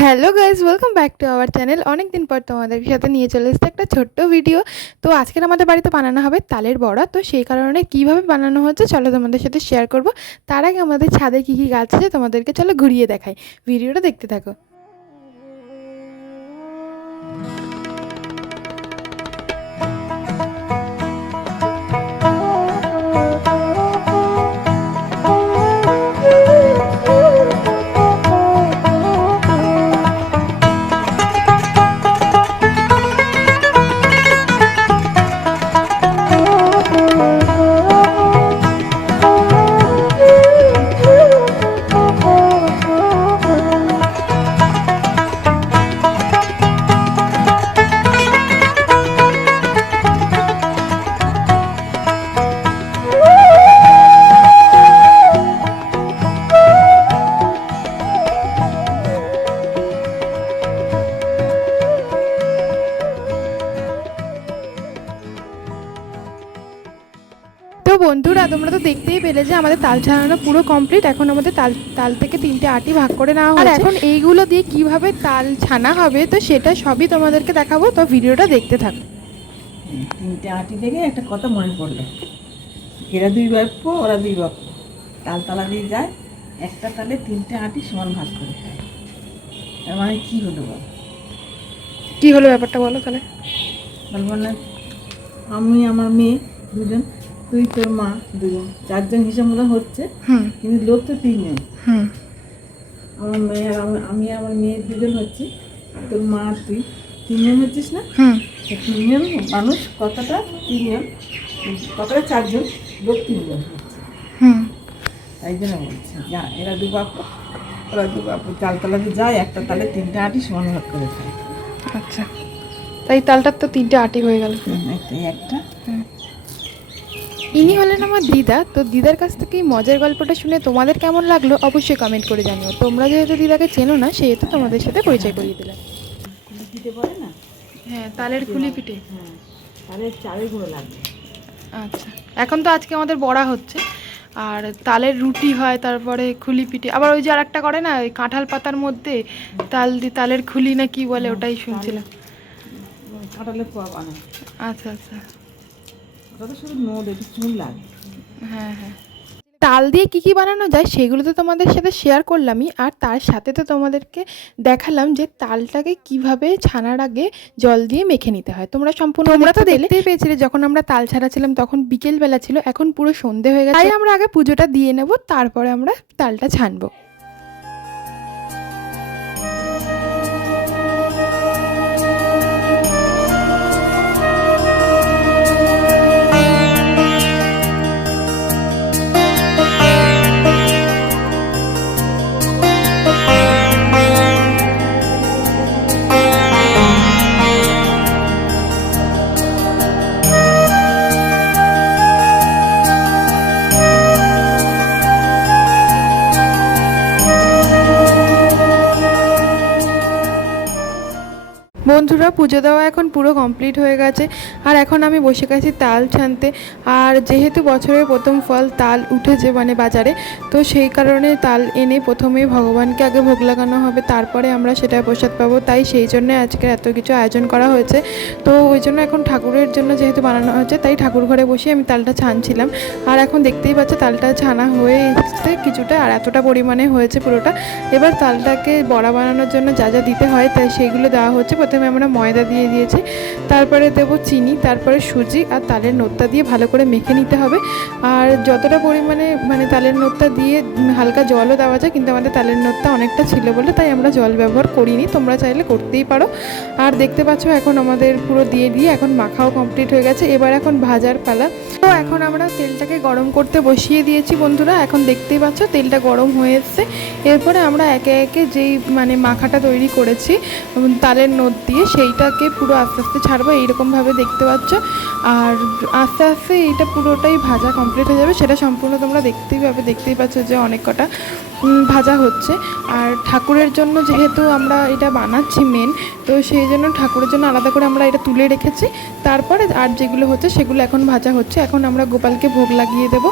Hello guys welcome back to our channel. অনেক দিন পর তোমাদের সাথে নিয়ে চলে এসেছে একটা ছোট্ট ভিডিও। তো আজকের আমাদের বাড়িতে বানানো হবে তালের বড়া। তো সেই কারণে কীভাবে বানানো হচ্ছে চলো তোমাদের সাথে শেয়ার করব। তার আগে আমাদের ছাদে কী কী গাছ আছে তোমাদেরকে চলো ঘুরিয়ে দেখাই। ভিডিওটা দেখতে থাকো। বন্ধুরা তোমরা তো দেখতেই পেলে যে আমাদের তাল ছাড়ানো পুরো কমপ্লিট এখন আমাদের তাল তাল থেকে তিনটে আটি ভাগ করে নেওয়া আর এখন এইগুলো দিয়ে কীভাবে তাল ছানা হবে তো সেটা সবই তোমাদেরকে দেখাবো। তো ভিডিওটা দেখতে থাকো। তিনটে আটি থেকে একটা কথা মনে পড়ল। এরা দুই বাপ্য ওরা দুই বাপ্য তাল তালা দিয়ে যায় একটা তালে তিনটে আটি সমান ভাগ করে খায় মানে কী হলো বল? কি হলো ব্যাপারটা বলো তাহলে? বলব না আমি আমার মেয়ে দুজন তুই তোর মা দুজন। চারজন হিসাব মতো হচ্ছে। হুম। কিন্তু লোক তো তিনজন আমার মেয়ে আর আমি- আমি আমার মেয়ে দুজন হচ্ছি। তোর মা তুই। তিনজন হচ্ছিস না? তিনজন মানুষ কতটা তিনজন। কতটা চারজন লোক তিনজন হচ্ছে। তাই জন্য বলছি যা এরা দু বাপ ওরা দু বাপ। চালতলাতে যায় একটা তালে তিনটা আটি সমান ভাগ করে খায়। আচ্ছা। তাই তালটার তো তিনটে আটি হয়ে গেল। একটা ইনি হলেন আমার দিদা তো দিদার কাছ থেকে এই মজার গল্পটা শুনে তোমাদের কেমন লাগল অবশ্যই কমেন্ট করে জানিও। তোমরা যেহেতু দিদাকে চেনো না সেহেতু তোমাদের সাথে পরিচয় করিয়ে দিলাম। না হ্যাঁ তালের খুলি পিঠে। হ্যাঁ তাহলে চালের গুঁড়ো লাগবে। আচ্ছা এখন তো আজকে আমাদের বড়া হচ্ছে। আর তালের রুটি হয় তারপরে খুলি পিঠে। আবার ওই যে আর একটা করে না ওই কাঁঠাল পাতার মধ্যে তাল দি তালের খুলি না কি বলে ওটাই শুনছিলাম। আচ্ছা আচ্ছা। ওটা তো শুধু নোট একটু চুন লাগে। হ্যাঁ হ্যাঁ। তাল দিয়ে কি কি বানানো যায় সেগুলো তো তোমাদের সাথে শেয়ার করলামই আর তার সাথে তো তোমাদেরকে দেখালাম যে তালটাকে কীভাবে ছানার আগে জল দিয়ে মেখে নিতে হয়। তোমরা সম্পূর্ণ তোমরা তো দেখতেই পেয়েছিলে যখন আমরা তাল ছাড়াছিলাম তখন বিকেল বেলা ছিল এখন পুরো সন্ধে হয়ে গেছে। তাই আমরা আগে পুজোটা দিয়ে নেব তারপরে আমরা তালটা ছানবো। বন্ধুরা, পুজো দেওয়া এখন পুরো কমপ্লিট হয়ে গেছে। আর এখন আমি বসে গেছি তাল ছানতে। আর যেহেতু বছরের প্রথম ফল তাল উঠেছে মানে বাজারে, তো সেই কারণে তাল এনে প্রথমে ভগবানকে আগে ভোগ লাগানো হবে, তারপরে আমরা সেটা প্রসাদ পাবো। তাই সেই জন্য আজকে এত কিছু আয়োজন করা হয়েছে। তো ওই জন্য এখন ঠাকুরের জন্য যেহেতু বানানো হয়েছে, তাই ঠাকুর ঘরে বসে আমি তালটা ছানছিলাম। আর এখন দেখতেই পাচ্ছ তালটা ছানা হয়ে এসছে কিছুটা, আর এতটা পরিমাণে হয়েছে পুরোটা। এবার তালটাকে বড়া বানানোর জন্য যা যা দিতে হয় তাই সেইগুলো দেওয়া হচ্ছে। প্রথমে আমরা ময়দা দিয়ে দিয়েছি, তারপরে দেবো চিনি, তারপরে সুজি আর তালের নোত্তা দিয়ে ভালো করে মেখে নিতে হবে। আর যতটা পরিমাণে মানে তালের নোত্তা দিয়ে হালকা জলও দেওয়া যায়, কিন্তু আমাদের তালের নোত্তা অনেকটা ছিল বলে তাই আমরা জল ব্যবহার করিনি। তোমরা চাইলে করতেই পারো। আর দেখতে পাচ্ছ এখন আমাদের পুরো দিয়ে দিয়ে এখন মাখাও কমপ্লিট হয়ে গেছে। এবার এখন ভাজার পালা। তো এখন আমরা তেলটাকে গরম করতে বসিয়ে দিয়েছি বন্ধুরা। এখন দেখতেই পাচ্ছ তেলটা গরম হয়ে এসছে। এরপরে আমরা একে একে যেই মানে মাখাটা তৈরি করেছি তালের নোট দিয়ে সেইটাকে পুরো আস্তে আস্তে ছাড়বো, এইরকমভাবে দেখতে পাচ্ছ। আর আস্তে আস্তে এইটা পুরোটাই ভাজা কমপ্লিট হয়ে যাবে, সেটা সম্পূর্ণ তোমরা দেখতেই পাবে, দেখতেই পাচ্ছ যে অনেক কটা ভাজা হচ্ছে। আর ঠাকুরের জন্য যেহেতু আমরা এটা বানাচ্ছি মেন তো সেই জন্য ঠাকুরের জন্য আলাদা করে আমরা এটা তুলে রেখেছি। তারপরে আর যেগুলো হচ্ছে সেগুলো এখন ভাজা হচ্ছে। এখন আমরা গোপালকে ভোগ লাগিয়ে দেব।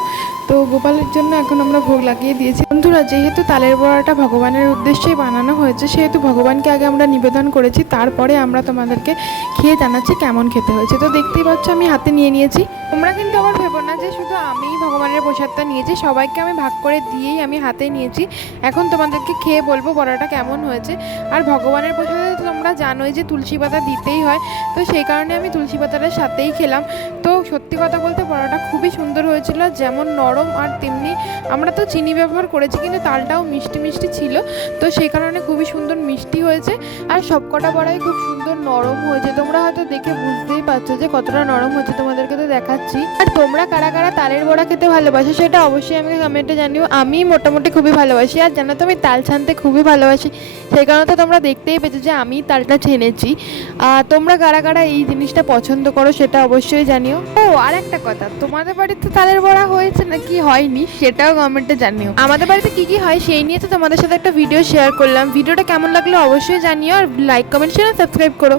তো গোপালের জন্য এখন আমরা ভোগ লাগিয়ে দিয়েছি। বন্ধুরা, যেহেতু তালের বড়াটা ভগবানের উদ্দেশ্যে বানানো হয়েছে, সেহেতু ভগবানকে আগে আমরা নিবেদন করেছি। তারপরে আমরা তোমাদেরকে খেয়ে জানাচ্ছি কেমন খেতে হয়েছে। তো দেখতেই পাচ্ছ, আমি হাতে নিয়ে নিয়েছি। তোমরা কিন্তু আবার ভেবো না যে শুধু আমি ভগবানের প্রসাদটা নিয়েছি, সবাইকে আমি ভাগ করে দিয়েই আমি হাতে নিয়েছি। এখন তোমাদেরকে খেয়ে বলব বড়াটা কেমন হয়েছে। আর ভগবানের প্রসাদে তোমরা জানোই যে তুলসী পাতা দিতেই হয়। তো সেই কারণে আমি তুলসী পাতাটার সাথেই খেলাম। তো সত্যি কথা বলতে বড়াটা খুবই সুন্দর হয়েছিল, যেমন নরম আর তেমনি আমরা তো চিনি ব্যবহার করেছি, কিন্তু তালটাও মিষ্টি মিষ্টি ছিল, তো সেই কারণে খুবই সুন্দর মিষ্টি হয়েছে। আর সবকটা বড়াই খুব সুন্দর নরম হয়েছে, তোমরা হয়তো দেখে বুঝতেই পারছ যে কতটা নরম হয়েছে, তোমাদেরকে তো দেখাচ্ছি। আর তোমরা কারা কারা তালের বড়া খেতে ভালোবাসো সেটা অবশ্যই আমাকে কমেন্টে জানিও, আমি মোটামুটি খুবই ভালোবাসি, আর জানো তো আমি তাল ছানতে খুবই ভালোবাসি, সেই কারণে তো তোমরা দেখতেই পেয়েছ যে আমি তালটা ছেনেছি। আর তোমরা কারা কারা এই জিনিসটা পছন্দ করো সেটা অবশ্যই জানিও। ও আর একটা কথা। তোমাদের বাড়িতে তালের বড়া হয়েছে নাকি হয়নি? সেটাও কমেন্টে জানিও। আমাদের বাড়িতে কি কি হয় সেই নিয়ে তো তোমাদের সাথে একটা ভিডিও শেয়ার করলাম। ভিডিওটা কেমন লাগল অবশ্যই জানিও আর লাইক কমেন্ট শেয়ার সাবস্ক্রাইব করো।